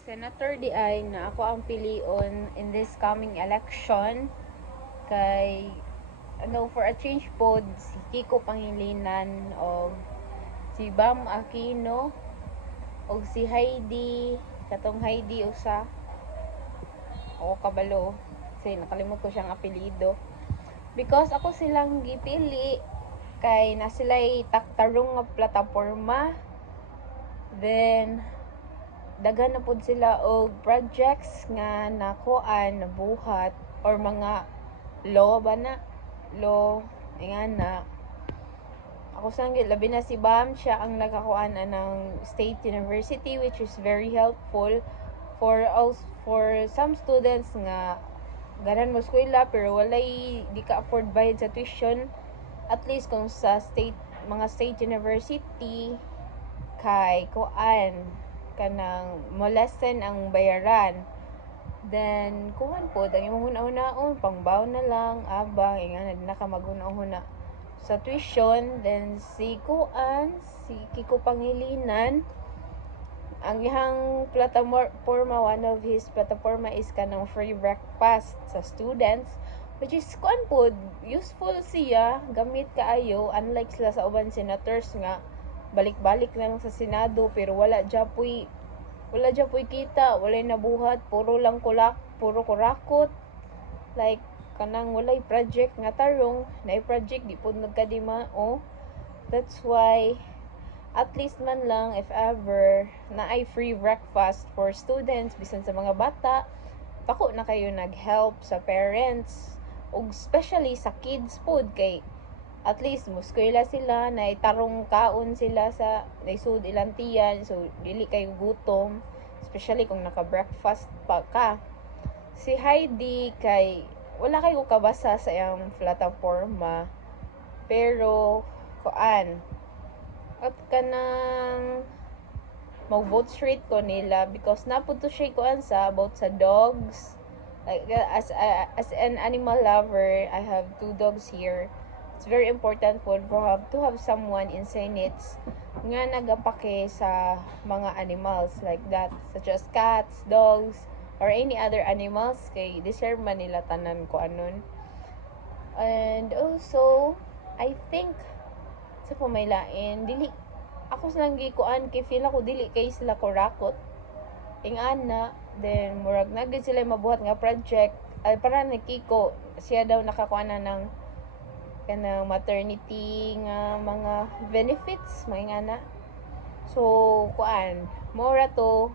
senator di ay na ako ang pilion in this coming election kay for a change pod si Kiko Pangilinan o si Bam Aquino o si Heidi katong Heidi usa o kabalo kasi nakalimot ko siyang apelyido because ako silang gipili kay na sila'y taktarong nga plataporma then daghan na pud sila og projects nga nakuan nabuhat or mga law ba na law nga na ako sang labi na si Bam siya ang nakakuan ng State University which is very helpful for some students nga ganan mo eskwela pero walay di ka afford bayad sa tuition at least kung sa mga state university kay kuan kanang molesen ang bayaran then kuhan po ang imong una-unaon pangbaw na lang abang nga na ka mag-una-una sa tuition then si Kiko Pangilinan ang ihang platforma one of his platforma is kanang free breakfast sa students which is kuan po useful siya gamit kaayo unlike sila sa uban senators nga balik-balik lang sa Senado pero wala japoy kita walay nabuhat puro kurakot like kanang walay project nga tarong nay project di pud nagkadima that's why at least man lang if ever na ay free breakfast for students bisan sa mga bata pako na kayo nag-help sa parents ug especially sa kids food kay at least muskwela sila na tarong kaon sila sa naisud ilang tiyan so dili kayo gutom especially kung naka-breakfast pa ka si Heidi kay wala kayo kabasa sa iyang plataforma pero kuan at kanang mag-vote straight ko nila because napud to siya kuan sa about sa dogs like as an animal lover I have 2 dogs here. It's very important to have someone in Senates nga nagapake sa mga animals like that such as cats, dogs, or any other animals kay deserve man nila tanan ko anon. And also, I think sa pumaylain dili ako silang gikuan kay feel ako dili kay sila kurakot ingana then murag nagid sila mabuhat nga project ay para ni Kiko siya daw nakakuana ng kanang maternity nga mga benefits mga ingana so kuan mora to